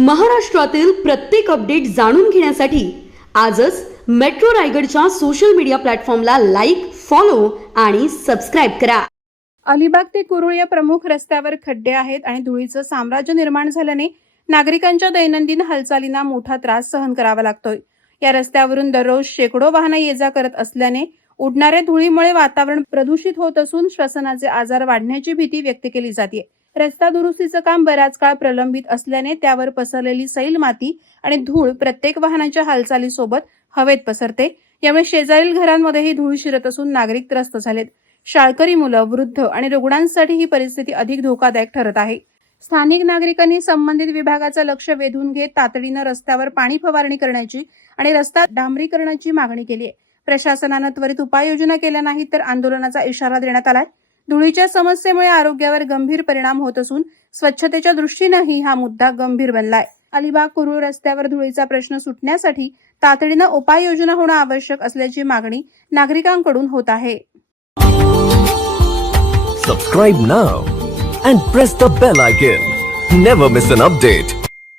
महाराष्ट्रातील प्रत्येक अपडेट जाणून घेण्यासाठी आजच मेट्रो रायगडच्या सोशल मीडिया प्लॅटफॉर्मला लाईक फॉलो आणि सबस्क्राईब करा. अलिबाग ते कुरुळ या प्रमुख रस्त्यावर खड्डे आहेत आणि धुळीचं साम्राज्य निर्माण झाल्याने नागरिकांच्या दैनंदिन हालचालींना मोठा त्रास सहन करावा लागतोय. या रस्त्यावरून दररोज शेकडो वाहनं ये जा करत असल्याने उडणाऱ्या धुळीमुळे वातावरण प्रदूषित होत असून श्वसनाचे आजार वाढण्याची भीती व्यक्त केली जाते रस्ता दुरुस्तीचं काम बराच काळ प्रलंबित असल्याने त्यावर पसरलेली सैल माती आणि धूळ प्रत्येक वाहनाच्या हालचालीसोबत हवेत पसरते. यामुळे शेजारील घरांमध्येही धूळ शिरत असून नागरिक त्रस्त झालेत. शाळकरी मुलं वृद्ध आणि रुग्णांसाठी ही परिस्थिती अधिक धोकादायक ठरत आहे. स्थानिक नागरिकांनी संबंधित विभागाचं लक्ष वेधून घेत तातडीनं रस्त्यावर पाणी फवारणी करण्याची आणि रस्ता डांबरीकरणाची मागणी केली आहे. प्रशासनानं त्वरित उपाययोजना केल्या नाहीत तर आंदोलनाचा इशारा देण्यात आलाय. धुळीच्या समस्येमुळे आरोग्यावर गंभीर परिणाम होत असून स्वच्छतेच्या दृष्टीनंही हा मुद्दा गंभीर बनलाय. अलिबाग कुरुळ रस्त्यावर धुळीचा प्रश्न सुटण्यासाठी तातडीनं उपाययोजना होणं आवश्यक असल्याची मागणी नागरिकांकडून होत आहे. Subscribe now and press the bell icon never miss an update